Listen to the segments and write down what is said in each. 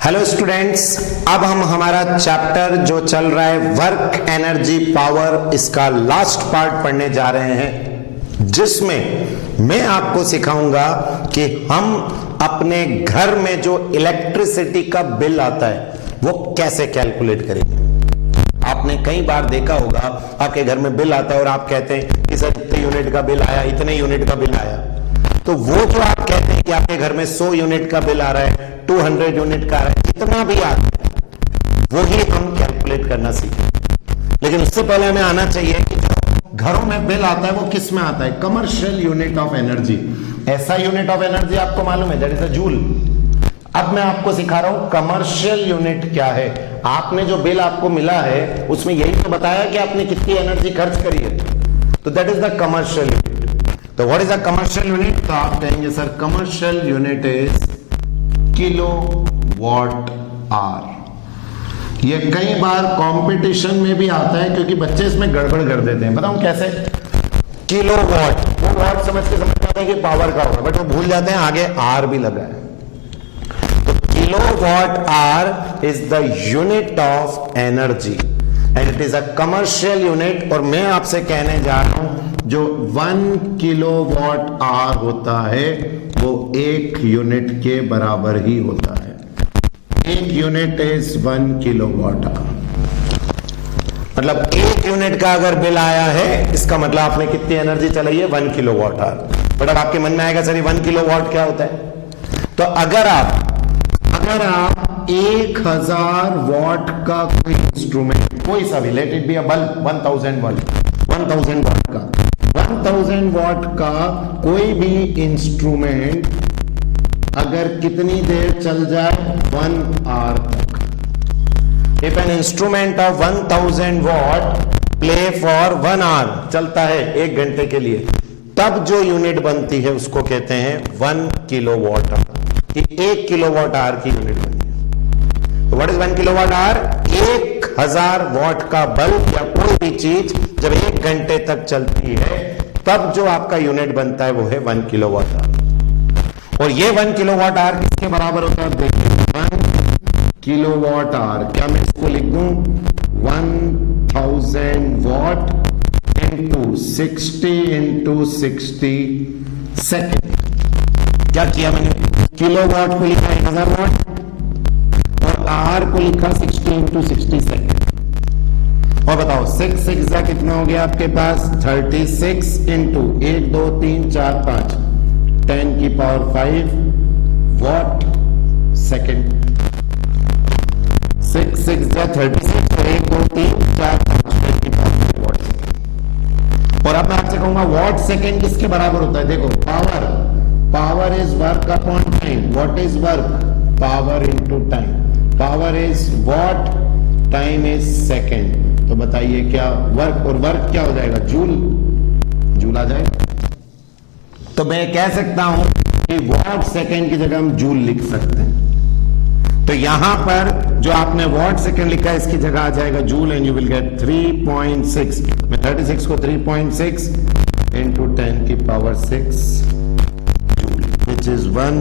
Hello students, अब हम हमारा चैप्टर जो चल रहा है वर्क एनर्जी पावर, इसका लास्ट पार्ट पढ़ने जा रहे हैं, जिसमें मैं आपको सिखाऊंगा कि हम अपने घर में जो इलेक्ट्रिसिटी का बिल आता है वो कैसे कैलकुलेट करेंगे। आपने कई बार देखा होगा आपके घर में बिल आता है और आप कहते हैं कि सर इतने यूनिट का बिल आया, इतने यूनिट का बिल आया। तो वो जो आप कहते हैं कि आपके घर में 100 यूनिट का बिल आ रहा है, 200 यूनिट का आ रहा है, जितना भी आता है वो ही हम कैलकुलेट करना सीखें। लेकिन उससे पहले हमें आना चाहिए कि जो घरों में बिल आता है वो किस में आता है। कमर्शियल यूनिट ऑफ एनर्जी, ऐसा यूनिट ऑफ एनर्जी आपको मालूम है, दैट इज अ जूल। अब मैं आपको सिखा रहा हूं कमर्शियल यूनिट क्या है। आपने जो बिल आपको मिला है उसमें यही तो बताया कि आपने कितनी एनर्जी खर्च करी है, तो that is the commercial unit. तो what is a commercial unit? तो आप कहेंगे sir commercial unit is kilo watt hour. ये कई बार कंपटीशन में भी आता है क्योंकि बच्चे इसमें गड़बड़ कर देते हैं। बताऊं कैसे? किलो वॉट, वो वॉट समझ जाते हैं कि पावर का होगा, बट वो भूल जाते हैं आगे आर भी लगा है। तो kilo watt hour is the unit of energy and it is a commercial unit. और मैं आपसे कहने जा रहा हूं जो 1 किलो वॉट आवर होता है वो 1 यूनिट के बराबर ही होता है। 1 unit is 1 kilo what hour. मतलब 1 यूनिट का अगर बिल आया है इसका मतलब आपने कितनी एनर्जी चलाई है? 1 किलो वॉट आवर। बट अब आपके मन में आएगा सर 1 किलो वॉट क्या होता है? तो अगर आप 1000 वॉट का कोई इंस्ट्रूमेंट, कोई सा भी, let it be a bulb, 1000 watt का 1000 वॉट का कोई भी इंस्ट्रूमेंट अगर कितनी देर चल जाए? 1 आवर तक। If an instrument of 1000 watt play for 1 hour, चलता है 1 घंटे के लिए, तब जो यूनिट बनती है उसको कहते हैं 1 किलो वॉट आवर। कि 1 किलो वॉट आवर की यूनिट बनी है। तो what is 1 kilo what hour? 1000 watt का बल्ब या कोई भी चीज जब 1 घंटे तक चलती है तब जो आपका यूनिट बनता है वो है 1 किलो वॉट आवर। और ये 1 किलो वॉट आवर किसके बराबर होता है? देखिए 1 किलो वॉट आवर, क्या मैं इसको लिख दूं? 1000 वॉट इंटू 60 इंटू 60 सेकेंड। क्या किया मैंने? किलो वॉट को लिखा 1000 वॉट और आवर को लिखा 60 इंटू 60 सेकेंड। और बताओ 6 6 कितना हो गया आपके पास? 36 इंटू 1 2 3 4 5 10 की पावर 5 वॉट सेकेंड। 6 6 36 और 1 2 3 4 5 10 की पावर 5 वॉट सेकेंड। और अब मैं आपसे कहूंगा वॉट सेकेंड किसके बराबर होता है? देखो power is work upon time. What is work? Power into time. Power is what, time is second. तो बताइए क्या वर्क और वर्क क्या हो जाएगा? जूल आ जाएगा। तो मैं कह सकता हूं कि वॉट सेकेंड की जगह हम जूल लिख सकते हैं। तो यहां पर जो आपने वॉट सेकेंड लिखा है इसकी जगह आ जाएगा joule and you will gate 3.6। मैं 36 को 3.6 इंटू 10 की power 6 which is 1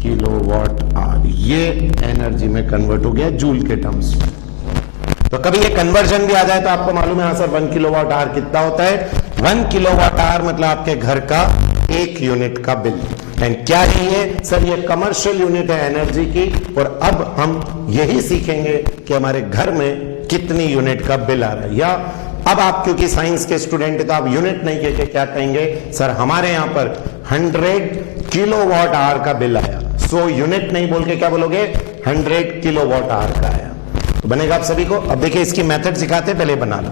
kilowatt hour. ये एनर्जी में कन्वर्ट हो गया जूल के टर्म्स में। तो कभी ये कन्वर्जन भी आ जाए तो आपको मालूम है सर 1 किलोवाट आवर कितना होता है? 1 किलोवाट आवर मतलब आपके घर का 1 यूनिट का बिल। एंड क्या है ये? सर ये कमर्शियल यूनिट है एनर्जी की। और अब हम यही सीखेंगे कि हमारे घर में कितनी यूनिट का बिल आ रहा है। या अब आप क्योंकि साइंस के स्टूडेंट है तो आप यूनिट नहीं कह के क्या कहेंगे? सर हमारे यहां पर 100 किलोवाट आवर का बिल आया। सो यूनिट नहीं बोल के क्या बोलोगे? 100 किलोवाट आवर का आया। तो बनेगा आप सभी को। अब देखिए इसकी मेथड सिखाते, पहले बना लो।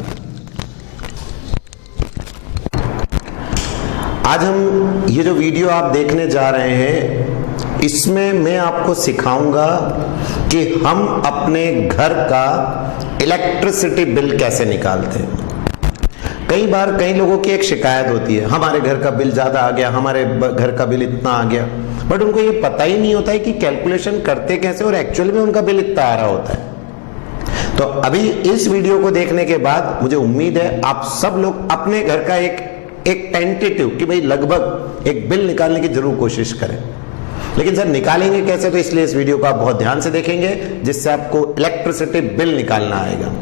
आज हम ये जो वीडियो आप देखने जा रहे हैं इसमें मैं आपको सिखाऊंगा कि हम अपने घर का इलेक्ट्रिसिटी बिल कैसे निकालते हैं। कई बार कई लोगों की एक शिकायत होती है, हमारे घर का बिल ज्यादा आ गया, हमारे घर का बिल इतना आ गया। बट उनको ये पता ही नहीं होता है कि कैलकुलेशन करते कैसे और एक्चुअल में उनका बिल इतना आ रहा होता है। तो अभी इस वीडियो को देखने के बाद मुझे उम्मीद है आप सब लोग अपने घर का एक टेंटेटिव कि भाई लगभग एक बिल निकालने की जरूर कोशिश करें। लेकिन सर निकालेंगे कैसे, तो इसलिए इस वीडियो को आप बहुत ध्यान से देखेंगे जिससे आपको इलेक्ट्रिसिटी बिल निकालना आएगा।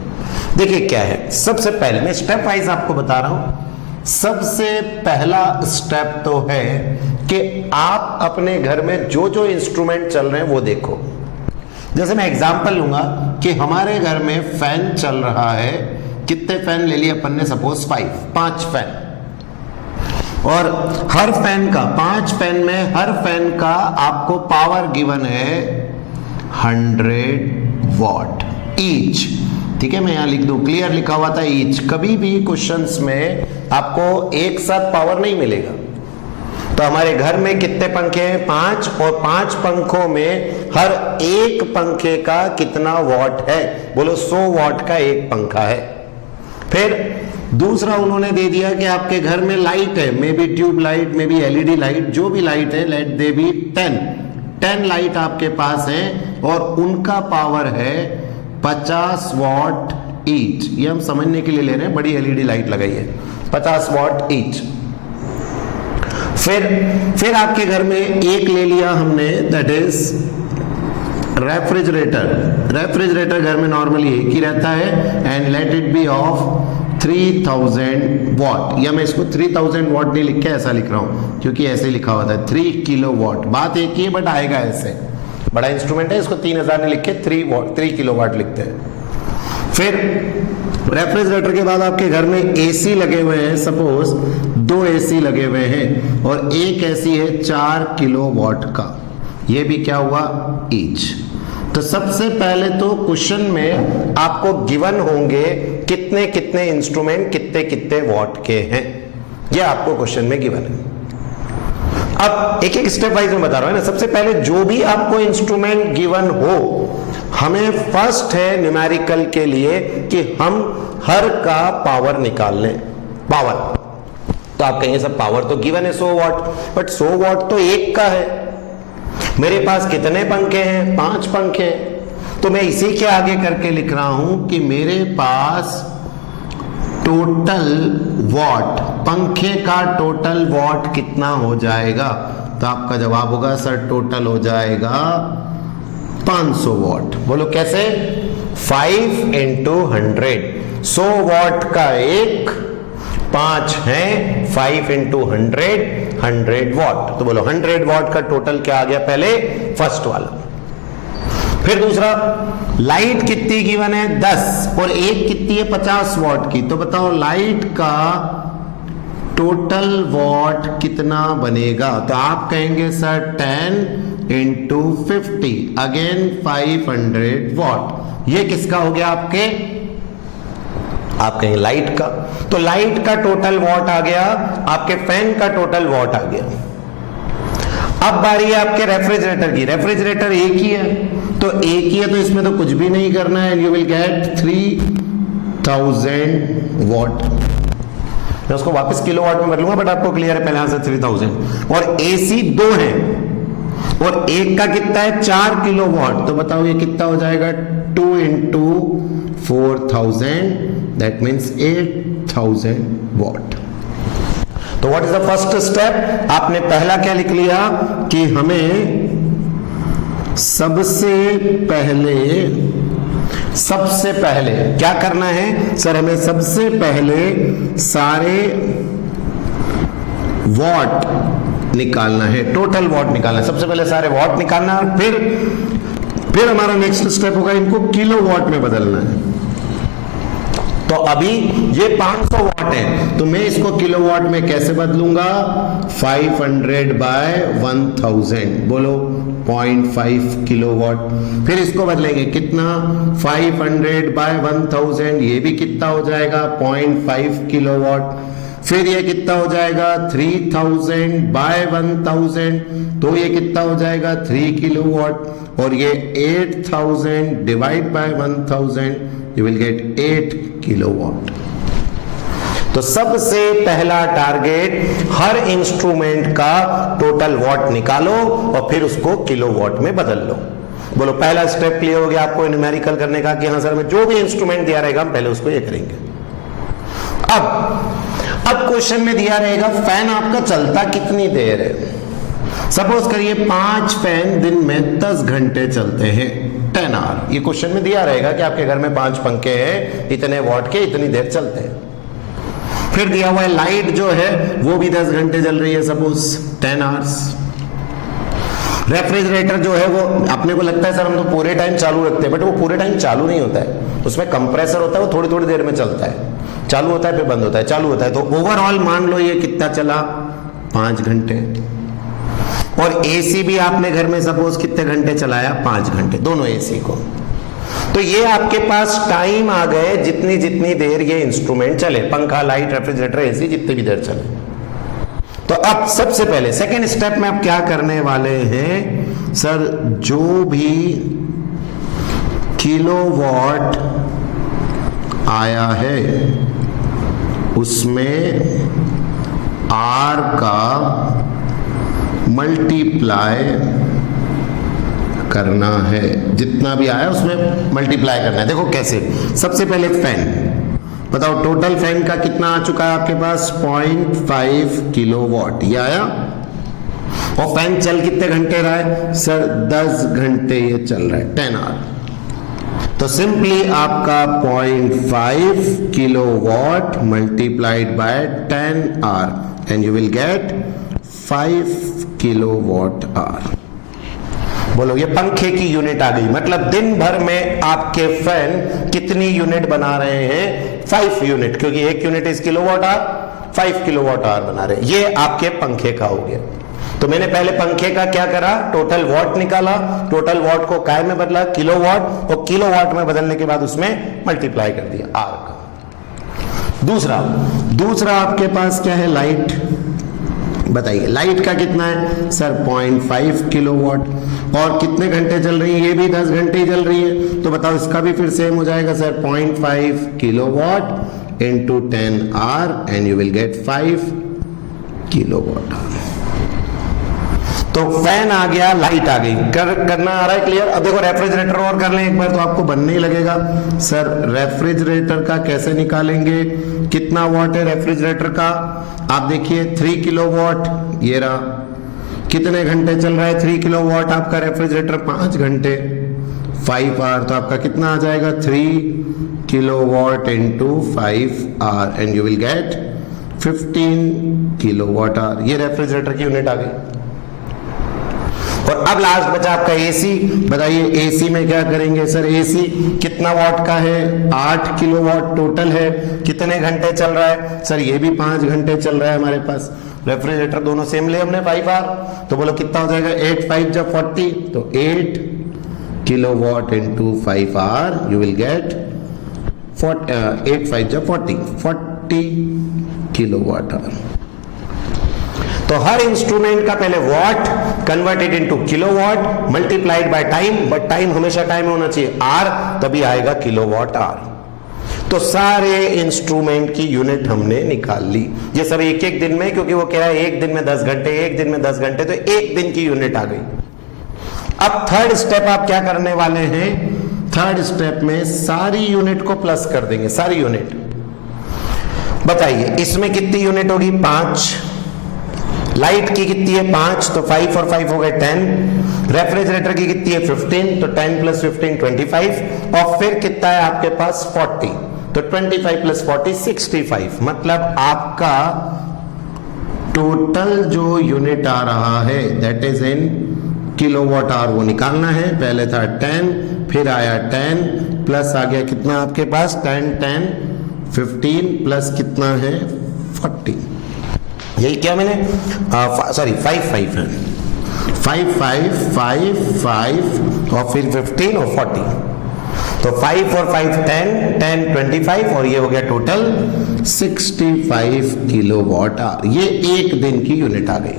देखिए क्या है, सबसे पहले मैं स्टेप वाइज आपको बता रहा हूं। सबसे पहला स्टेप तो है कि आप अपने घर में जो जो इंस्ट्रूमेंट चल रहे हैं वो देखो। जैसे मैं एग्जांपल लूंगा कि हमारे घर में फैन चल रहा है, कितने फैन ले लिए अपन ने, सपोज 5 फैन, और हर फैन का 5 फैन में हर फैन का आपको पावर गिवन है 100 वॉट ईच। ठीक है, मैं यहां लिख दूं, क्लियर लिखा हुआ था ईच। कभी भी क्वेश्चंस में आपको एक साथ पावर नहीं मिलेगा। तो हमारे घर में कितने पंखे हैं, 5, और 5 पंखों में हर एक पंखे का कितना वॉट है, बोलो 100 वॉट का एक पंखा है। फिर दूसरा उन्होंने दे दिया कि आपके घर में लाइट है, may be tube light, may be LED light, जो भी लाइट है, लेट दे बी 10 लाइट आपके पास है और उनका पावर है 50 वॉट ईच। ये हम समझने के लिए ले रहे हैं, बड़ी एलईडी लाइट लगाई है, 50 वॉट ईच। फिर आपके घर में एक ले लिया हमने, दैट इज रेफ्रिजरेटर घर में नॉर्मली एक ही रहता है, and let it be of 3000 what, या मैं इसको 3000 वॉट नहीं लिख के ऐसा लिख रहा हूं क्योंकि ऐसे लिखा हुआ था 3 किलो वॉट। बात एक ही है बट आएगा ऐसे, बड़ा इंस्ट्रूमेंट है, इसको 3000 नहीं लिख के 3 किलो वॉट लिखते हैं। फिर रेफ्रिजरेटर के बाद आपके घर में एसी लगे हुए हैं, सपोज 2 एसी लगे हुए हैं और एक एसी है 4 किलो वॉट का, ये भी क्या हुआ ईच। तो सबसे पहले तो क्वेश्चन में आपको गिवन होंगे कितने कितने इंस्ट्रूमेंट कितने कितने वॉट के हैं, ये आपको क्वेश्चन में गिवन है। अब एक एक स्टेप वाइज में बता रहा हूं ना। सबसे पहले जो भी आपको इंस्ट्रूमेंट गिवन हो, हमें फर्स्ट है न्यूमेरिकल के लिए कि हम हर का पावर निकाल लें। पावर तो आप कहेंगे सब पावर तो गिवन है 100 वॉट, बट 100 वॉट तो एक का है। मेरे पास कितने पंखे हैं, 5 पंखे, तो मैं इसी के आगे करके लिख रहा हूं कि मेरे पास टोटल वॉट, पंखे का टोटल वॉट कितना हो जाएगा। तो आपका जवाब होगा सर टोटल हो जाएगा 500 वॉट। बोलो कैसे, 5 into 100, 100 वॉट का एक, 5 है, 5 into 100 वॉट। तो बोलो 100 वॉट का टोटल क्या आ गया, पहले फर्स्ट वाला। फिर दूसरा, लाइट कितनी गिवन है 10 और एक कितनी है 50 वॉट की, तो बताओ लाइट का टोटल वॉट कितना बनेगा। तो आप कहेंगे सर 10 into 50, अगेन 500 वॉट। ये किसका हो गया आपके, आप कहेंगे लाइट का। तो लाइट का टोटल वॉट आ गया, आपके फैन का टोटल वॉट आ गया। अब बारी है आपके रेफ्रिजरेटर की। रेफ्रिजरेटर एक ही है, तो एक ही है तो इसमें तो कुछ भी नहीं करना है, यू विल गेट 3000 वॉट। मैं उसको वापस किलो वॉट में बदलूंगा, बट आपको क्लियर है पहले यहां से 3000। और एसी 2 है और एक का कितना है 4 किलो वॉट, तो बताओ ये कितना हो जाएगा, 2 into 4000, दैट मीन्स 8000 वॉट। तो what is the first step, आपने पहला क्या लिख लिया कि हमें सबसे पहले क्या करना है सर, हमें सबसे पहले सारे वॉट निकालना है, टोटल वॉट निकालना है, सबसे पहले सारे वॉट निकालना है। फिर हमारा नेक्स्ट स्टेप होगा इनको किलो वॉट में बदलना है। तो अभी ये 500 वॉट है, तो मैं इसको किलोवाट में कैसे बदलूंगा, 500 by 1000, बोलो 0.5 किलोवाट। फिर इसको बदलेंगे कितना, 500 by 1000, ये भी कितना हो जाएगा 0.5 किलोवाट। फिर ये कितना हो जाएगा 3000 by 1000, तो ये कितना हो जाएगा 3 किलोवाट। और ये 8000 divide by 1000, you will get 8 kilowatt. तो सबसे पहला टारगेट हर इंस्ट्रूमेंट का टोटल वॉट निकालो और फिर उसको किलोवाट में बदल लो। बोलो पहला स्टेप क्लियर हो गया आपको न्यूमेरिकल करने का कि हाँ सर, में जो भी इंस्ट्रूमेंट दिया रहेगा हम पहले उसको ये करेंगे। अब क्वेश्चन में दिया रहेगा फैन आपका चलता कितनी देर है, सपोज करिए 5 फैन दिन में 10 घंटे चलते हैं, 10 आवर। ये क्वेश्चन में दिया रहेगा कि आपके घर में 5 पंखे हैं, इतने वॉट के, इतनी देर चलते हैं। फिर दिया हुआ है लाइट जो है वो भी 10 घंटे चल रही है, सपोज 10 आवर्स। रेफ्रिजरेटर जो है वो, अपने को लगता है सर हम तो पूरे टाइम चालू रखते हैं, बट वो पूरे टाइम चालू नहीं होता है, उसमें कंप्रेसर होता है, वो थोड़ी थोड़ी देर में चलता है, चालू होता है फिर बंद होता है, चालू होता है। तो ओवरऑल मान लो ये कितना चला, 5 घंटे। और एसी भी आपने घर में सपोज कितने घंटे चलाया, 5 घंटे, दोनों एसी को। तो ये आपके पास टाइम आ गए जितनी जितनी देर ये इंस्ट्रूमेंट चले, पंखा, लाइट, रेफ्रिजरेटर, एसी, जितनी भी देर चले। तो अब सबसे पहले सेकेंड स्टेप में आप क्या करने वाले हैं, सर जो भी किलोवाट आया है उसमें आर का मल्टीप्लाई करना है, जितना भी आया उसमें मल्टीप्लाई करना है। देखो कैसे, सबसे पहले फैन बताओ, टोटल फैन का कितना आ चुका है आपके पास, 0.5 किलोवाट, ये आया। और फैन चल कितने घंटे रहा है सर, 10 घंटे ये चल रहा है, 10 आवर। तो सिंपली आपका 0.5 kilowatt multiplied bye 10 our and you will gate 5 kilowatt hour. बोलो, ये पंखे की यूनिट आ गई, मतलब दिन भर में आपके फैन कितनी यूनिट बना रहे हैं, 5 यूनिट, क्योंकि 1 unit is kilowatt hour, 5 kilowatt hour बना रहे हैं। ये आपके पंखे का हो गया। तो मैंने पहले पंखे का क्या करा, टोटल वॉट निकाला, टोटल वॉट को काय में बदला, किलोवाट, और किलोवाट में बदलने के बाद उसमें मल्टीप्लाई कर दिया आर का। दूसरा आपके पास क्या है, लाइट। बताइए लाइट का कितना है सर, 0.5 किलोवाट, और कितने घंटे चल रही है, ये भी 10 घंटे ही चल रही है। तो बताओ इसका भी फिर सेम हो जाएगा sir, 0.5 kilowatt into 10 our and you will gate 5 kilowatt hour. तो फैन आ गया, लाइट आ गई, करना आ रहा है क्लियर। अब देखो रेफ्रिजरेटर और कर लें एक बार तो आपको बनने ही लगेगा। सर रेफ्रिजरेटर का कैसे निकालेंगे, कितना वॉट है रेफ्रिजरेटर का, आप देखिए 3 किलोवाट, ये रहा। कितने घंटे चल रहा है 3 किलोवाट आपका रेफ्रिजरेटर, 5 घंटे, 5 आवर। तो आपका कितना आ जाएगा, 3 kilowatt into 5 our and you will gate 15 kilowatt hour. ये रेफ्रिजरेटर की यूनिट आ गई। और अब लास्ट बचा आपका एसी। बताइए एसी में क्या करेंगे सर, एसी कितना वॉट का है, 8 किलोवाट टोटल है, कितने घंटे चल रहा है सर, ये भी 5 घंटे चल रहा है हमारे पास। रेफ्रिजरेटर दोनों सेम ले हमने, 5 आवर। तो बोलो कितना हो जाएगा, 8 5 जब 40, तो 8 kilowatt into 5 hour you will get 8 5 जब 40 किलोवाट आवर। तो हर इंस्ट्रूमेंट का पहले what converted into kilowatt multiplied by time, but time हमेशा टाइम होना चाहिए आर, तभी आएगा किलोवाट आवर। तो सारे इंस्ट्रूमेंट की यूनिट हमने निकाल ली, ये सब एक एक दिन में, क्योंकि वो कह रहा है एक दिन में 10 घंटे, एक दिन में 10 घंटे, तो एक दिन की यूनिट आ गई। अब थर्ड स्टेप आप क्या करने वाले हैं, थर्ड स्टेप में सारी यूनिट को प्लस कर देंगे, सारी यूनिट। बताइए इसमें कितनी यूनिट होगी, 5। लाइट की कितनी है, 5, तो 5 और 5 हो गए 10। रेफ्रिजरेटर की कितनी है, 15, तो 10 प्लस 15 25, और फिर कितना है आपके पास 40, तो 25 प्लस 40 65। मतलब आपका टोटल जो यूनिट आ रहा है that is in kilowatt hour, वो निकालना है। पहले था 10, फिर आया 10 प्लस आ गया कितना आपके पास 10 10 15 प्लस कितना है 40। यही क्या मैंने सॉरी 5 5 है, 5 5 5 5 और फिर 15 और 40, तो 5 और 5 10 10 25, और ये हो गया टोटल 65 किलोवाट आवर। ये एक दिन की यूनिट आ गई।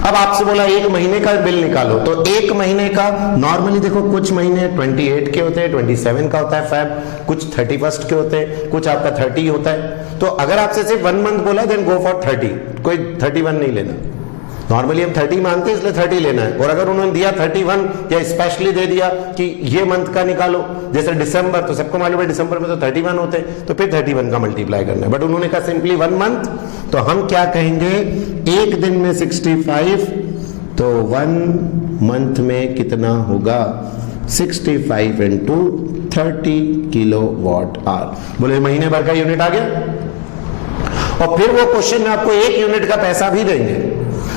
अब आपसे बोला एक महीने का बिल निकालो, तो एक महीने का नॉर्मली देखो कुछ महीने 28 के होते हैं, 27 का होता है फैब, कुछ 31 के होते हैं, कुछ आपका 30 होता है। तो अगर आपसे सिर्फ 1 मंथ बोला देन गो फॉर 30, कोई 31 नहीं लेना। नॉर्मली हम 30 मानते हैं इसलिए 30 लेना है। और अगर उन्होंने दिया 31 या स्पेशली दे दिया कि ये मंथ का निकालो, जैसे दिसंबर, तो सबको मालूम है दिसंबर में तो 31 होते हैं, तो फिर 31 का मल्टीप्लाई करना है। बट उन्होंने कहा सिंपली 1 मंथ, तो हम क्या कहेंगे, एक दिन में 65 तो 1 मंथ में कितना होगा 65 इंटू 30 किलो वॉट आवर। बोले महीने भर का यूनिट आ गया। और फिर वो क्वेश्चन में आपको 1 यूनिट का पैसा भी देंगे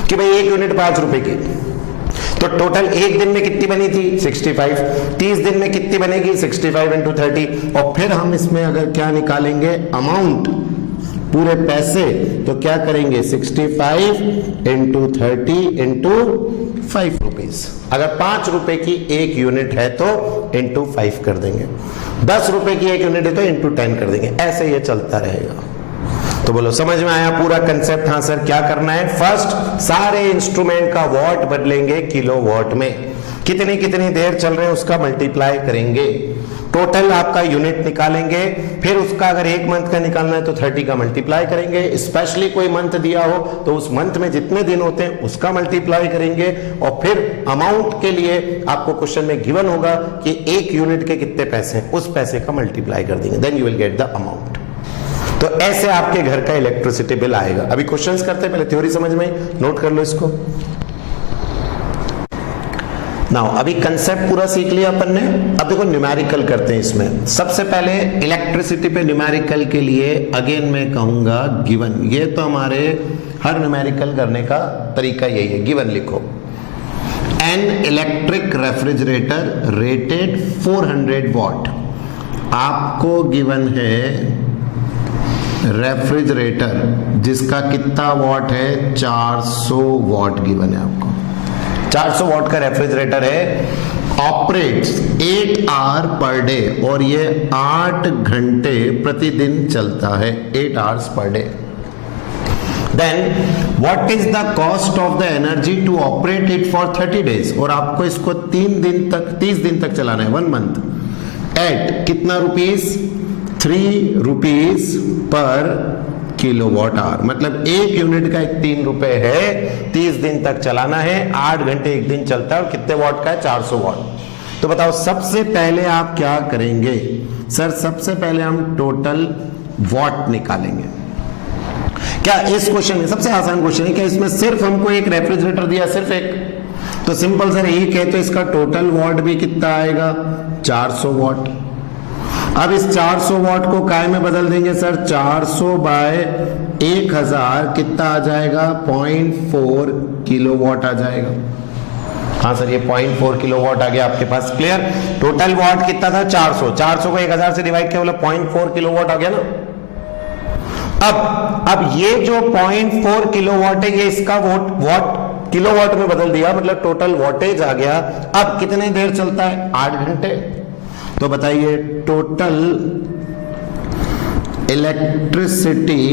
कि भाई 1 यूनिट 5 रुपए की। तो टोटल एक दिन में कितनी बनी थी 65, 30 दिन में कितनी बनेगी 65 इंटू 30। और फिर हम इसमें अगर क्या निकालेंगे अमाउंट पूरे पैसे, तो क्या करेंगे 65 इंटू 30 इंटू 5 रुपीज। अगर 5 रुपए की 1 यूनिट है तो इंटू 5 कर देंगे, 10 रुपए की 1 यूनिट है तो इंटू 10 कर देंगे। ऐसे ये चलता रहेगा। तो बोलो समझ में आया पूरा कंसेप्ट? हाँ सर। क्या करना है, फर्स्ट सारे इंस्ट्रूमेंट का वॉट बदलेंगे किलो वॉट में, कितनी कितनी देर चल रहे हैं उसका मल्टीप्लाई करेंगे, टोटल आपका यूनिट निकालेंगे, फिर उसका अगर 1 मंथ का निकालना है तो 30 का मल्टीप्लाई करेंगे, स्पेशली कोई मंथ दिया हो तो उस मंथ में जितने दिन होते हैं उसका मल्टीप्लाई करेंगे, और फिर अमाउंट के लिए आपको क्वेश्चन में गिवन होगा कि 1 यूनिट के कितने पैसे हैं, उस पैसे का मल्टीप्लाई कर देंगे, then you will get the amount. तो ऐसे आपके घर का इलेक्ट्रिसिटी बिल आएगा। अभी क्वेश्चंस करते हैं, पहले थ्योरी समझ में, नोट कर लो इसको। नाउ अभी कंसेप्ट पूरा सीख लिया अपन ने। अब देखो न्यूमेरिकल करते हैं इसमें। सबसे पहले इलेक्ट्रिसिटी पे न्यूमेरिकल के लिए अगेन मैं कहूंगा गिवन। ये तो हमारे हर न्यूमेरिकल करने का तरीका यही है, गिवन लिखो। An electric refrigerator rated 400 what. आपको गिवन है रेफ्रिजरेटर जिसका कितना वॉट है 400 वॉट गिवन है आपको। 400 वॉट का रेफ्रिजरेटर है, ऑपरेट्स 8 आवर पर डे, और ये 8 घंटे प्रतिदिन चलता है, 8 hours per day. Then what is the cost of the energy to operate it for 30 days, और आपको इसको 30 दिन तक चलाना है, 1 मंथ, एट कितना rupees 3 rupees per kilo what hour. मतलब 1 यूनिट का 3 रुपए है, 30 दिन तक चलाना है, 8 घंटे एक दिन चलता है, और कितने वॉट का है 400 वॉट। तो बताओ सबसे पहले आप क्या करेंगे? सर सबसे पहले हम टोटल वॉट निकालेंगे। क्या इस क्वेश्चन में सबसे आसान क्वेश्चन है, क्या इसमें सिर्फ हमको एक रेफ्रिजरेटर दिया, सिर्फ एक? तो सिंपल सर एक है तो इसका टोटल वॉट भी कितना आएगा 400 वॉट। अब इस 400 वॉट को काय में बदल देंगे सर, 400 बाय 1000 कितना आ जाएगा 0.4 किलो वॉट आ जाएगा। हाँ सर ये 0.4 किलो वॉट आ गया आपके पास, क्लियर। टोटल वॉट कितना था 400 को 1000 से डिवाइड किया, मतलब 0.4 किलो वॉट आ गया ना। अब ये जो 0.4 किलो वॉट है ये इसका वॉट किलो वॉट में बदल दिया, मतलब टोटल वॉटेज आ गया। अब कितने देर चलता है 8 घंटे। तो बताइए total electricity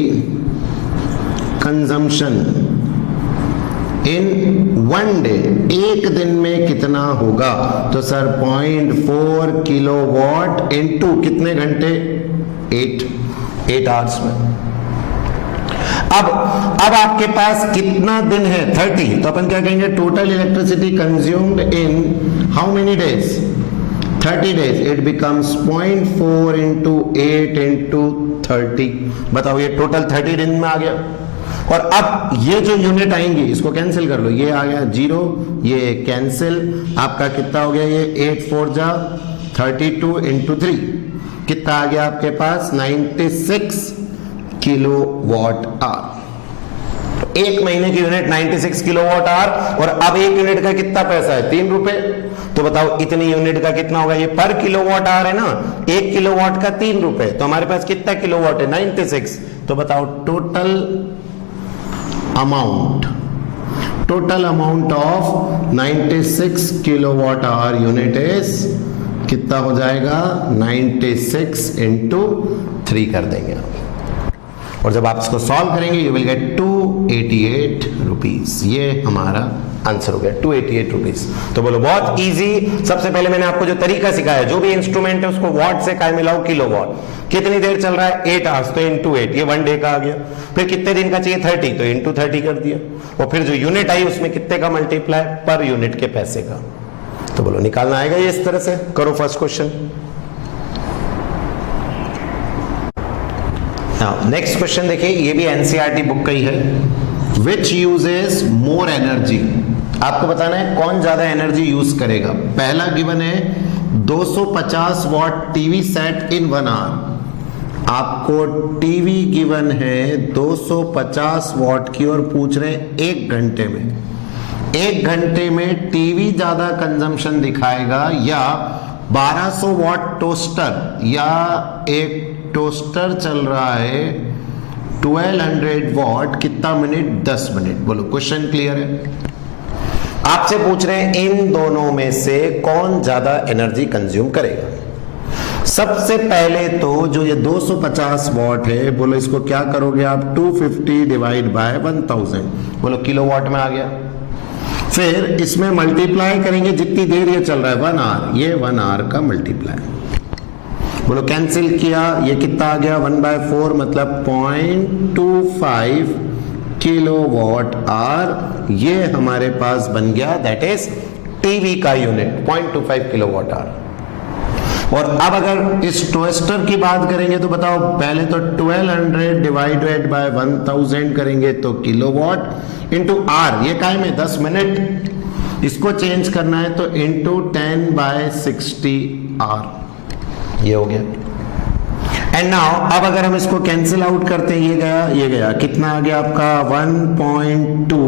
consumption in 1 day, 1 दिन में कितना होगा? तो सर 0.4 किलो वॉट इंटू कितने घंटे 8 आवर्स में। अब आपके पास कितना दिन है 30, तो अपन क्या कहेंगे total electricity consumed in how many days 30 days, it becomes 0.4 into 8 into 30। बताओ ये टोटल 30 दिन में आ गया। और अब ये जो यूनिट आएंगी इसको कैंसिल कर लो, ये आ गया 0, ये कैंसिल, आपका कितना हो गया ये 8 4 जा 32 into 3 कितना आ गया आपके पास 96 किलो वॉट आवर। एक महीने की यूनिट 96 किलो वॉट आवर, और अब 1 यूनिट का कितना पैसा है 3 रुपए। तो बताओ इतनी यूनिट का कितना होगा, ये पर किलो वॉट आवर है ना, 1 किलो वॉट का 3 रुपए, तो हमारे पास कितना किलो वॉट है 96। तो बताओ total amount of 96 kilo what hour unit is कितना हो जाएगा 96 इंटू 3 कर देंगे। और जब आप इसको सॉल्व करेंगे यू विल गेट 288 रुपीज। ये हमारा आंसर हो गया 288 रुपीज। तो बोलो बहुत इजी। सबसे पहले मैंने आपको जो तरीका सिखाया, जो भी इंस्ट्रूमेंट है उसको वॉट से काय मिलाओ किलो वॉट। कितनी देर चल रहा है 8 आवर्स, तो इंटू 8, ये 1 डे का आ गया। फिर कितने दिन का चाहिए 30, तो इंटू 30 कर दिया। और फिर जो यूनिट आई उसमें कितने का मल्टीप्लाई, पर यूनिट के पैसे का। तो बोलो निकालना आएगा ये इस तरह से। करो फर्स्ट क्वेश्चन। नेक्स्ट क्वेश्चन देखिए, ये भी एनसीईआरटी बुक का ही है। Which uses more energy. आपको बताना है कौन ज्यादा एनर्जी यूज करेगा। पहला गिवन है 250 watt TV set in 1 hour. आपको टीवी गिवन है 250 वॉट की और पूछ रहे हैं 1 घंटे में। 1 घंटे में टीवी ज्यादा कंजम्पशन दिखाएगा या 1200 वॉट टोस्टर, या एक टोस्टर चल रहा है 1200 वॉट, कितना मिनट? 10 मिनट। बोलो क्वेश्चन क्लियर है? आपसे पूछ रहे हैं इन दोनों में से कौन ज्यादा एनर्जी कंज्यूम करेगा। सबसे पहले तो जो ये 250 वॉट है, बोलो इसको क्या करोगे आप? 250 डिवाइड बाय 1000, बोलो किलोवाट में आ गया। फिर इसमें मल्टीप्लाई करेंगे जितनी देर ये चल रहा है, 1 आवर, ये 1 आवर का मल्टीप्लाई। बोलो कैंसिल किया, ये कितना आ गया? 1/4 मतलब 0.25 किलोवाट आवर। ये हमारे पास बन गया, दैट इज टीवी का यूनिट 0.25 किलोवाट आवर। और अब अगर इस टोस्टर की बात करेंगे तो बताओ, पहले तो 1200 डिवाइडेड बाय 1000 करेंगे तो किलोवाट इंटू आर, ये काय में 10 मिनट, इसको चेंज करना है तो इंटू 10/60 आर, ये हो गया। एंड नाउ अब अगर हम इसको कैंसिल आउट करते हैं, ये गया, कितना आ गया आपका? 1.2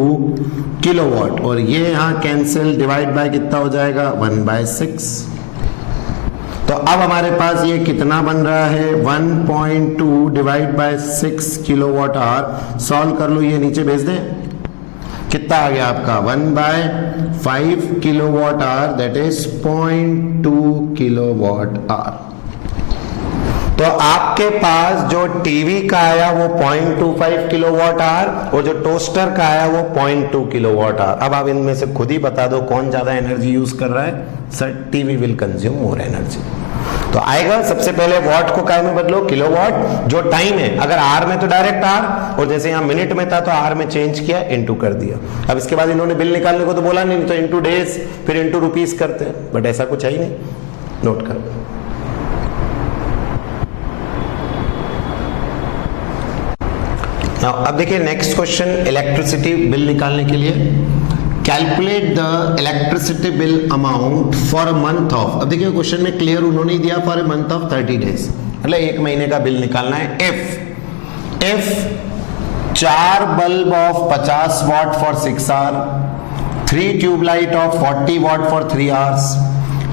किलोवाट, और ये यहां कैंसिल, डिवाइड बाय कितना हो जाएगा? 1/6। तो अब हमारे पास ये कितना बन रहा है? 1.2 divide by 6 kilowatt hour. Solve कर लो, ये नीचे भेज दें, कितना आ गया आपका? 1/5 kilowatt hour, that is 0.2 kilowatt hour. तो आपके पास जो टीवी का आया वो 0.25 किलोवाट आवर और जो टोस्टर का आया वो 0.2 किलोवाट आवर। अब आप इनमें से खुद ही बता दो कौन ज्यादा एनर्जी यूज कर रहा है। Sir TV will consume more energy. तो आएगा, सबसे पहले वॉट को काय में बदलो? किलोवाट। जो टाइम है, अगर आर में तो डायरेक्ट आर, और जैसे यहां मिनट में था तो आर में चेंज किया, इनटू कर दिया। अब इसके बाद इन्होंने बिल निकालने को तो बोला नहीं, तो इनटू डेज, फिर इनटू रुपीस करते हैं, बट ऐसा कुछ है ही नहीं। नोट कर। अब देखिए नेक्स्ट क्वेश्चन, इलेक्ट्रिसिटी बिल निकालने के लिए calculate the electricity bill amount for a month of. अब देखिए क्वेश्चन में क्लियर उन्होंने दिया for a month of 30 days, मतलब 1 महीने का बिल निकालना है। If 4 bulb of 50 watt for 6 hour, 3 tubelight of 40 watt for 3 hours,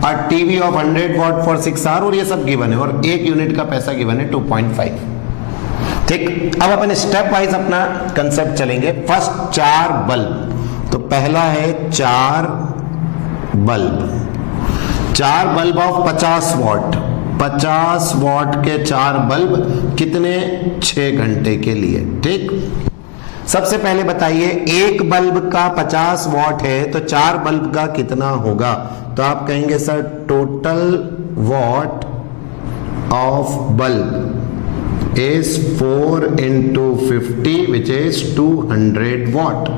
और TV of 100 watt for 6 hour, और ये सब गिवन है, और 1 यूनिट का पैसा गिवन है 2.5। ठीक, अब अपन स्टेप वाइज अपना कंसेप्ट चलेंगे। फर्स्ट 4 बल्ब, तो पहला है 4 बल्ब ऑफ 50 वॉट, 50 वॉट के 4 बल्ब, कितने? 6 घंटे के लिए। ठीक, सबसे पहले बताइए, एक बल्ब का 50 वॉट है तो 4 बल्ब का कितना होगा? तो आप कहेंगे sir total what of bulb is 4 into 50 which is 200 watt।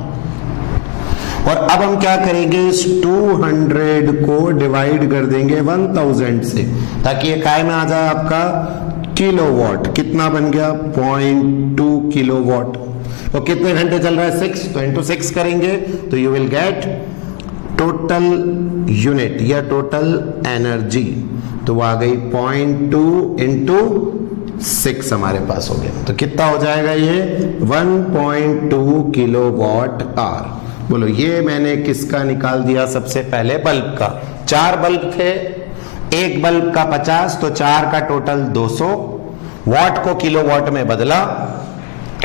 और अब हम क्या करेंगे, इस 200 को डिवाइड कर देंगे 1000 से, ताकि ये काय में आ जाए आपका किलोवाट। कितना बन गया? 0.2 किलोवाट। और कितने घंटे चल रहा है? 6, तो इंटू 6 करेंगे तो you will get total unit या टोटल एनर्जी, तो वो आ गई 0.2 इंटू 6 हमारे पास हो गया। तो कितना हो जाएगा ये? 1.2 किलोवाट आवर। बोलो ये मैंने किसका निकाल दिया? सबसे पहले बल्ब का। 4 बल्ब थे, एक बल्ब का 50, तो 4 का टोटल 200 वॉट को किलोवाट में बदला,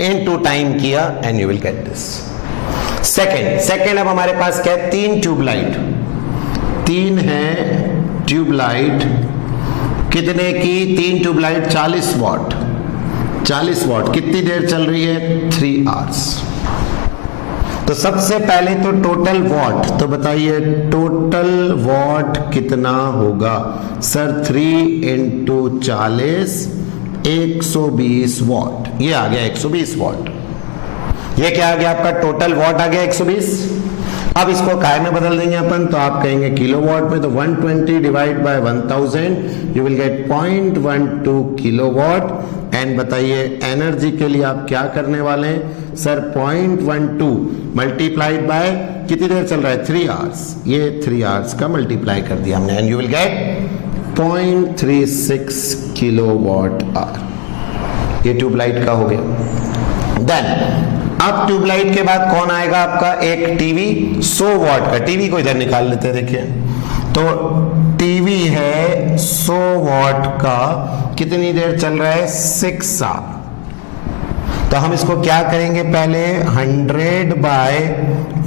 इनटू टाइम किया, and you will get this. Second अब हमारे पास क्या है? 3 ट्यूबलाइट, 3 है ट्यूबलाइट, कितने की? 3 ट्यूबलाइट 40 वॉट, 40 वॉट, कितनी देर चल रही है? 3 आवर्स। तो सबसे पहले तो टोटल वॉट, तो बताइए टोटल वॉट कितना होगा? Sir 3 into 40, 120 what. ये आ गया 120 वॉट। ये क्या आ गया आपका? टोटल वॉट आ गया 120। अब इसको काय में बदल देंगे अपन, तो आप कहेंगे किलोवाट में, तो 120 divide by 1000 you will gate 0.12 kilowatt, and बताइए एनर्जी के लिए आप क्या करने वाले हैं सर? 0.12 मल्टीप्लाइड बाय कितनी देर चल रहा है? 3 आवर्स। ये 3 आवर्स का मल्टीप्लाई कर दिया हमने and you will gate 0.36 kilowatt hour. ये ट्यूबलाइट का हो गया। देन अब ट्यूबलाइट के बाद कौन आएगा आपका? एक टीवी 100 वॉट का। टीवी को इधर निकाल लेते हैं, देखिए तो टीवी है 100 वॉट का, कितनी देर चल रहा है? 6 आवर। तो हम इसको क्या करेंगे? पहले 100 by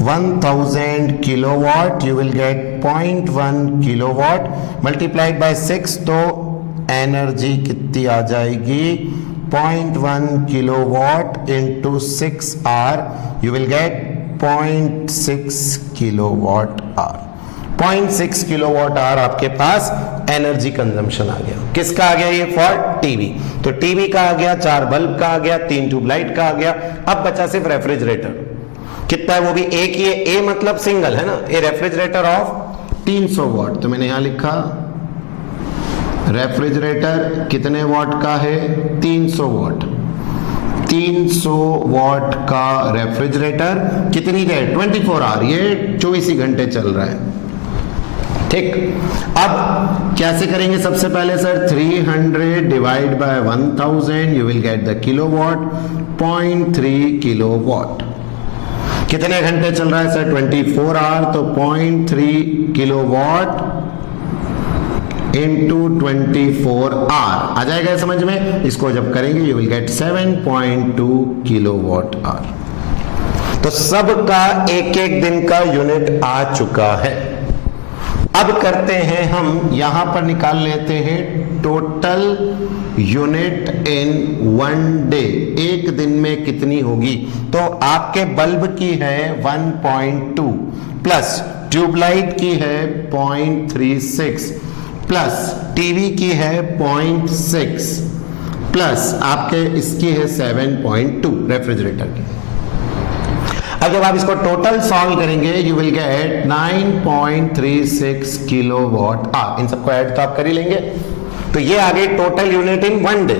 1000 kilowatt, you will get 0.1 kilowatt multiplied by 6, तो एनर्जी कितनी आ जाएगी? 0.1 kilowatt into 6 hour, you will get 0.6 kilowatt hour. 0.6 kilowatt hour आपके पास एनर्जी कंजम्पशन आ गया। किसका आ गया ये? For TV. तो टीवी का आ गया, 4 बल्ब का आ गया, 3 ट्यूबलाइट का आ गया। अब बचा सिर्फ रेफ्रिजरेटर। कितना है? वो भी एक ही है। ए मतलब सिंगल है ना, ए रेफ्रिजरेटर ऑफ 300 वॉट। तो मैंने यहां लिखा रेफ्रिजरेटर कितने वॉट का है? 300 वॉट। 300 वॉट का रेफ्रिजरेटर कितनी देर? 24 आवर। ये 24 ही घंटे चल रहा है। ठीक, अब कैसे करेंगे? सबसे पहले sir 300 divide by 1000, you will get the kilowatt. 0.3 kilowatt. कितने घंटे चल रहा है सर? 24 आवर। तो 0.3 किलोवाट इंटू 24 आवर आ जाएगा समझ में? इसको जब करेंगे you will gate 7.2 kilowatt hour. तो सबका एक एक दिन का यूनिट आ चुका है। अब करते हैं हम, यहां पर निकाल लेते हैं टोटल यूनिट इन 1 डे। एक दिन में कितनी होगी? तो आपके बल्ब की है 1.2 प्लस ट्यूबलाइट की है 0.36 प्लस टीवी की है 0.6 प्लस आपके इसकी है 7.2 रेफ्रिजरेटर की। अब जब आप इसको टोटल सॉल्व करेंगे you will get 9.36 kilowatt hour. इन सबको ऐड तो आप कर ही लेंगे। तो ये आ गई total unit in 1 day.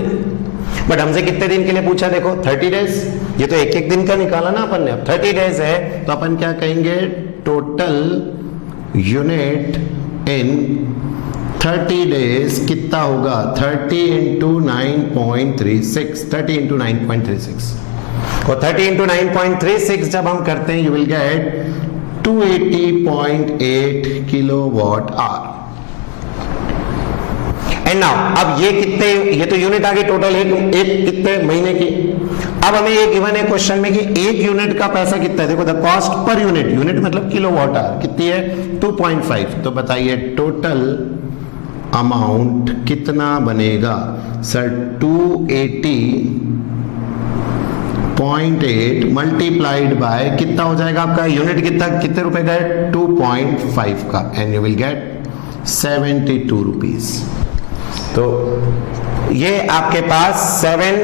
But हमसे कितने दिन के लिए पूछा? देखो 30 डेज। ये तो एक एक दिन का निकाला ना अपन ने। अब 30 डेज है तो अपन क्या कहेंगे? टोटल यूनिट इन 30 डेज कितना होगा? 30 इंटू 9.36, 30 इंटू 9.36 और 30 इंटू 9.36 जब हम करते हैं you will gate 280.8 kilowatt hour. And now अब ये कितने? ये तो यूनिट आ गई टोटल एक कितने महीने की। अब हमें ये गिवन है क्वेश्चन में कि एक यूनिट का पैसा कितना है। देखो the cost per unit, unit मतलब किलोवाट आवर कितनी है? 2.5। तो बताइए टोटल अमाउंट कितना बनेगा सर? 280.8 मल्टीप्लाइड बाय कितना हो जाएगा आपका यूनिट? कितने रुपए का है? 2.5 का and you will gate 72 rupees. तो ये आपके पास 7,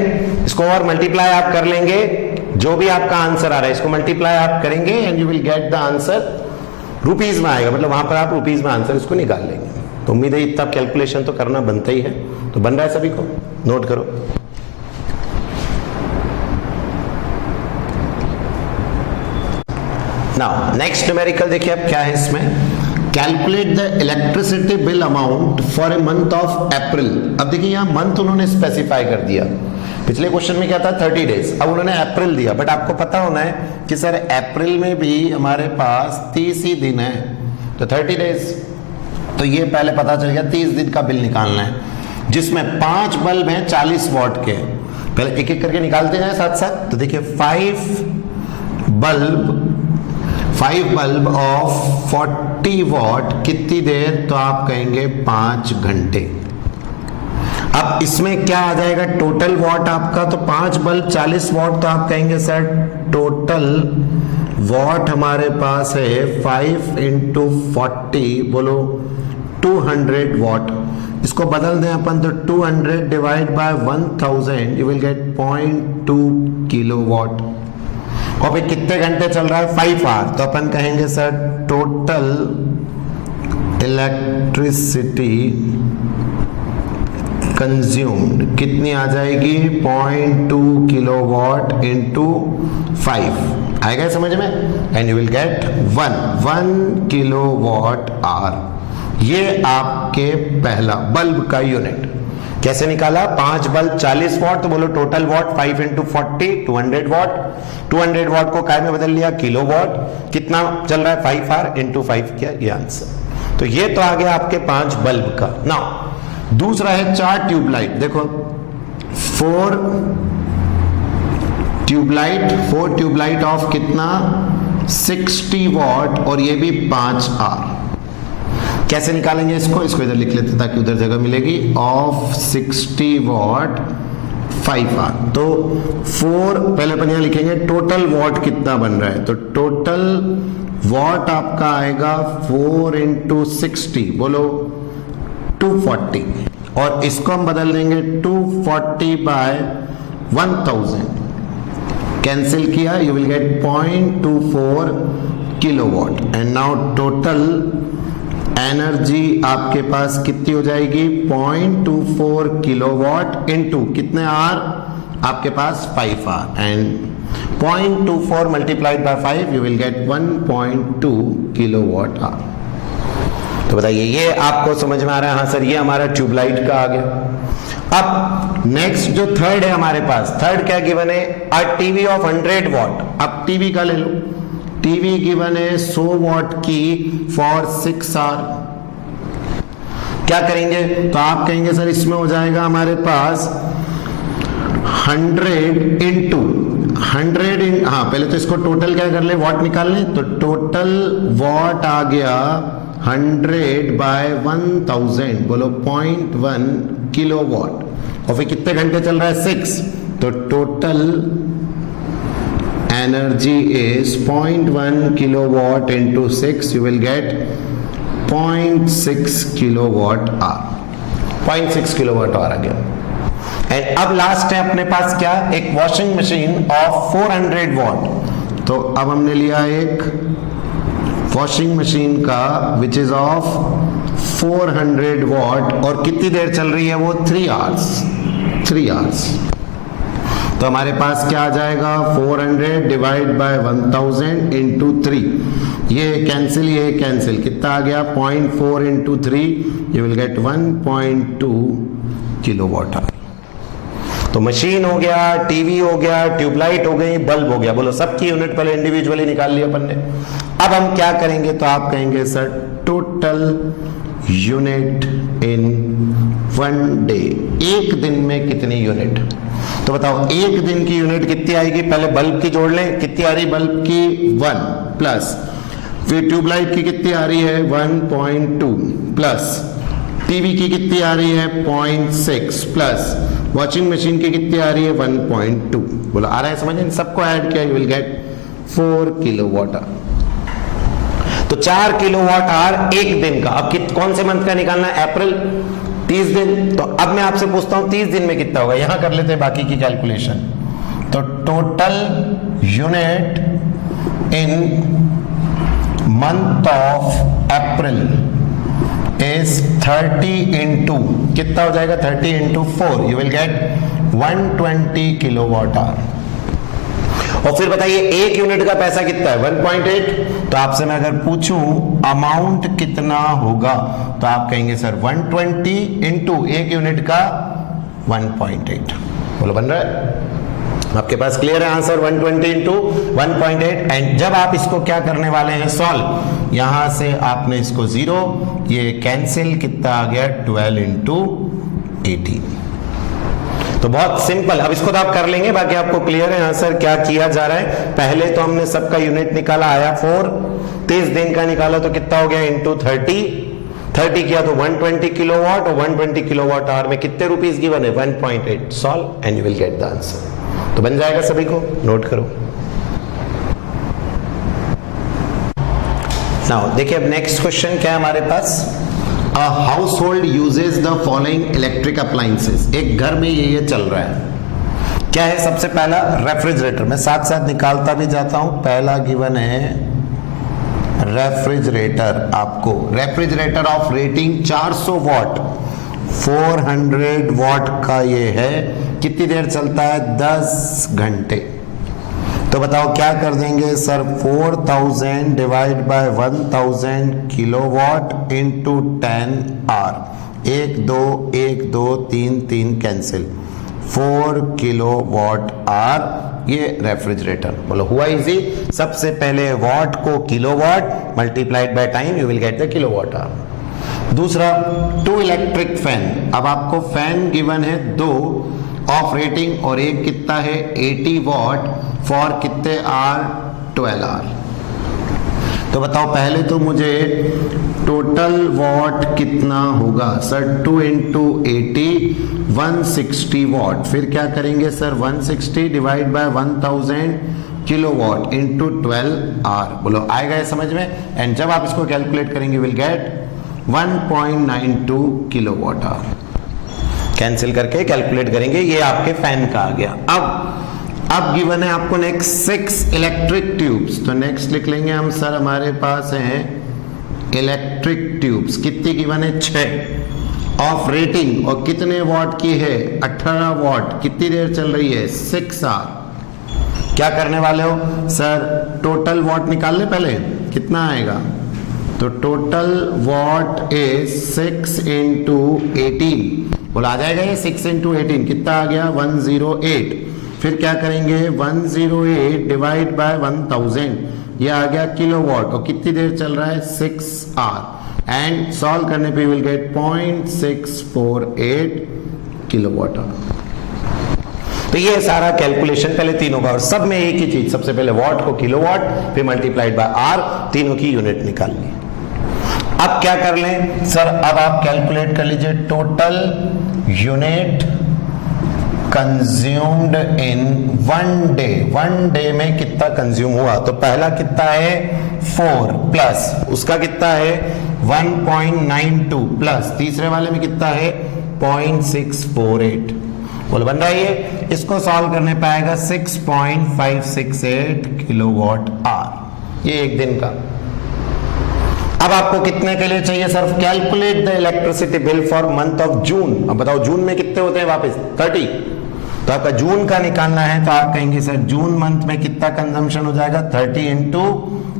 इसको और मल्टीप्लाई आप कर लेंगे, जो भी आपका आंसर आ रहा है इसको मल्टीप्लाई आप करेंगे and you will get the answer rupees में आएगा। मतलब वहां पर आप रुपीज में आंसर इसको निकाल लेंगे। तो उम्मीद है इतना कैलकुलेशन तो करना बनता ही है। तो बन रहा है सभी को? नोट करो। नाउ नेक्स्ट न्यूमेरिकल देखिए अब क्या है इसमें। Calculate the electricity bill amount for a month of April. अब देखिए यहाँ मंथ उन्होंने स्पेसिफाई कर दिया। पिछले क्वेश्चन में क्या था? 30 डेज। अब उन्होंने अप्रैल दिया। बट आपको पता होना है कि सर अप्रैल में भी हमारे पास 30 ही दिन है, तो 30 डेज। तो ये पहले पता चल गया 30 दिन का बिल निकालना है, जिसमें 5 बल्ब हैं 40 वॉट के। पहले एक एक करके निकालते जाए साथ साथ। तो देखिए 5 बल्ब ऑफ 40 वॉट कितनी देर? तो आप कहेंगे 5 घंटे। अब इसमें क्या आ जाएगा टोटल वॉट आपका? तो 5 बल्ब 40 वॉट, तो आप कहेंगे सर टोटल वॉट हमारे पास है 5 इंटू 40, बोलो 200 वॉट। इसको बदल दें अपन तो 200 divide by 1000 you will gate 0.2 kilowatt. और भाई कितने घंटे चल रहा है? 5 आवर। तो अपन कहेंगे सर टोटल इलेक्ट्रिसिटी कंज्यूम्ड कितनी आ जाएगी 0.2 किलोवाट इंटू 5 आएगा समझ में, and you will gate 1 kilowatt hour. ये आपके पहला बल्ब का यूनिट। कैसे निकाला, 5 बल्ब 40 वॉट, तो बोलो total what 5 into 40 200 what. 200 what को काय में बदल लिया किलोवाट, कितना चल रहा है 5 आवर इंटू 5 किया, ये आंसर। तो ये तो आ गया आपके 5 बल्ब का। नाउ दूसरा है 4 ट्यूबलाइट। देखो 4 ट्यूबलाइट ऑफ कितना 60 वॉट और ये भी 5 आवर। कैसे निकालेंगे इसको इधर लिख लेते ताकि उधर जगह मिलेगी। ऑफ 60 वॉट 5 आवर, तो 4 पहले अपन यहां लिखेंगे टोटल वॉट कितना बन रहा है, तो टोटल वॉट आपका आएगा 4 इंटू 60 बोलो 240, और इसको हम बदल देंगे 240 बाय 1000, कैंसिल किया, you will gate 0.24 kilowatt. And now total energy आपके पास कितनी हो जाएगी 0.24 किलोवाट इनटू कितने आर आपके पास 5 hour, and 0.24 multiplied by 5 you will get 1.2 kilowatt hour. तो बताइए ये आपको समझ में आ रहा है? हाँ सर, ये हमारा ट्यूबलाइट का आ गया। अब नेक्स्ट जो थर्ड है हमारे पास, थर्ड क्या गिवन है, अ टीवी ऑफ 100 वॉट। अब टीवी का ले लो, टीवी गिवन है 100 वॉट की फॉर 6 आवर। क्या करेंगे, तो आप कहेंगे सर इसमें हो जाएगा हमारे पास 100 इंटू 100 हाँ पहले तो इसको टोटल क्या कर ले, वॉट निकाल ले, तो टोटल वॉट आ गया 100 बाय 1000 बोलो 0.1 किलोवाट, और फिर कितने घंटे चल रहा है 6, तो total energy is 0.1 kilowatt into 6, you will get 0.6 kilowatt hour, 0.6 kilowatt hour आ गया। एंड अब लास्ट है अपने पास क्या, एक वॉशिंग मशीन ऑफ 400 वॉट। तो अब हमने लिया एक वॉशिंग मशीन का विच इज ऑफ 400 वॉट, और कितनी देर चल रही है वो 3 आवर्स। तो हमारे पास क्या आ जाएगा 400 डिवाइड बाय 1000 इंटू 3, ये कैंसिल, कितना आ गया 0.4 into 3, you will get 1.2 kilowatt hour. तो मशीन हो गया, टीवी हो गया, ट्यूबलाइट हो गई, बल्ब हो गया, बोलो सबकी यूनिट पहले इंडिविजुअली निकाल लिया अपन ने। अब हम क्या करेंगे, तो आप कहेंगे sir total unit in 1 day, एक दिन में कितनी यूनिट। तो बताओ एक दिन की यूनिट कितनी आएगी, पहले बल्ब की जोड़ लें, कितनी आ रही बल्ब की 1 प्लस, फिर ट्यूबलाइट की कितनी आ रही है 1.2 प्लस, टीवी की कितनी आ रही है 0.6 प्लस, वॉशिंग मशीन की कितनी आ रही है 1.2। बोलो आ रहा है समझ, इन सबको ऐड किया you will gate 4 kilowatt our. तो 4 किलोवाट आवर एक दिन का। अब कौन से मंथ का निकालना है, अप्रैल, 30 दिन। तो अब मैं आपसे पूछता हूं 30 दिन में कितना होगा, यहां कर लेते हैं बाकी की कैलकुलेशन। तो total unit in month of April is 30 into कितना हो जाएगा 30 into 4, you will gate 120 kilowatt hour. और फिर बताइए एक यूनिट का पैसा कितना है 1.8। तो आपसे मैं अगर पूछूं अमाउंट कितना होगा, तो आप कहेंगे सर 120 इंटू एक यूनिट का 1.8। बोलो बन रहा है आपके पास, क्लियर है आंसर 120 इंटू 1.8। एंड जब आप इसको क्या करने वाले हैं सॉल्व, यहां से आपने इसको 0 ये कैंसिल, कितना आ गया 12 इंटू 18। तो बहुत सिंपल। अब इसको तो आप कर लेंगे, बाकी आपको क्लियर है आंसर क्या किया जा रहा है। पहले तो हमने सबका यूनिट निकाला, आया 4, 30 दिन का निकाला तो कितना हो गया इंटू 30 किया तो 120 किलोवाट, और 120 किलोवाट आवर में कितने रुपीस गिवन है 1.8। Solve and you will get the answer. तो बन जाएगा, सभी को नोट करो। नाउ देखिए अब नेक्स्ट क्वेश्चन क्या है हमारे पास, A household uses the following electric appliances। एक घर में ये चल रहा है, क्या है सबसे पहला रेफ्रिजरेटर। मैं साथ साथ निकालता भी जाता हूं। पहला गिवन है रेफ्रिजरेटर, आपको refrigerator of rating 400 what 400 what का ये है, कितनी देर चलता है? 10 घंटे। तो बताओ क्या कर देंगे sir? 4000 divide by 1000 kilowatt into 10 hour. 1 2 1 2 3 3 cancel, 4 kilowatt hour ये रेफ्रिजरेटर। बोलो हुआ इजी। सबसे पहले वॉट को kilowatt multiplied by time, you will get the kilowatt hour. दूसरा 2 इलेक्ट्रिक फैन। अब आपको फैन गिवन है 2 ऑफ रेटिंग और एक कितना है 80 वॉट फॉर कितने आर? 12 आर। तो बताओ पहले तो मुझे टोटल वॉट कितना होगा सर? 2 into 80 160 what. फिर क्या करेंगे sir? 160 divide by 1000 kilowatt into 12 hour. बोलो आएगा ये समझ में? एंड जब आप इसको कैलकुलेट करेंगे will get 1.92 kilowatt hour. Cancel करके कैलकुलेट करेंगे, ये आपके फैन का आ गया। अब गिवन है आपको नेक्स्ट 6 इलेक्ट्रिक ट्यूब्स। तो नेक्स्ट लिख लेंगे हम सर, हमारे पास है इलेक्ट्रिक ट्यूब्स। कितनी गिवन है? 6 ऑफ रेटिंग और कितने वॉट की है? 18 वॉट। कितनी देर चल रही है? 6 आवर। क्या करने वाले हो सर? टोटल वॉट निकाल ले पहले, कितना आएगा? तो टोटल वॉट इज 6 इंटू 18। बोला आ जाएगा ये 6 इंटू 18 कितना आ गया? 108। फिर क्या करेंगे? 108 डिवाइड बाय 1000, ये आ गया किलोवाट। और कितनी देर चल रहा है? 6 आवर। एंड सॉल्व करने पे विल गेट 0.648 किलोवाट आवर। तो ये सारा कैलकुलेशन पहले तीनों का, और सब में एक ही चीज, सबसे पहले वॉट को किलोवाट, फिर मल्टीप्लाइड बाय आर, तीनों की यूनिट निकाल ली। अब क्या कर लें सर? अब आप कैलकुलेट कर लीजिए total unit consumed in 1 day. 1 day में कितना कंज्यूम हुआ? तो पहला कितना है? 4 प्लस उसका कितना है? 1.92 प्लस तीसरे वाले में कितना है? 0.648। बोल बन रहा है ये। इसको सॉल्व करने पे आएगा 6.568 किलोवाट आवर, ये एक दिन का। अब आपको कितने के लिए चाहिए sir? Calculate the electricity bill for month of June. अब बताओ जून में कितने होते हैं वापस? 30। तो आपका जून का निकालना है, तो आप कहेंगे सर जून मंथ में कितना कंजम्पशन हो जाएगा? 30 इंटू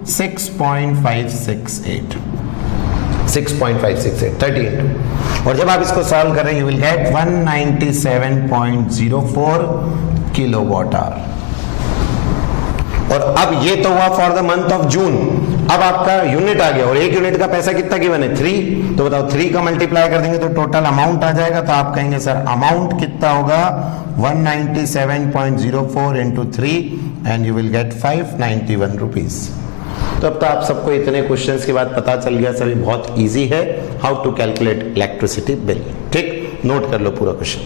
6.568, 30 इंटू। और जब आप इसको सॉल्व कर रहे हैं you will gate 197.04 kilowatt hour. और अब ये तो हुआ for the month of June. अब आपका यूनिट आ गया, और एक यूनिट का पैसा कितना गिवन है? 3। तो बताओ 3 का मल्टीप्लाई कर देंगे तो टोटल अमाउंट आ जाएगा। तो आप कहेंगे सर अमाउंट कितना होगा? 197.04 into 3 and you will gate 591 rupees. तो अब तो आप सबको इतने क्वेश्चंस के बाद पता चल गया सर, बहुत इजी है how to calculate electricity bill. ठीक, नोट कर लो पूरा क्वेश्चन।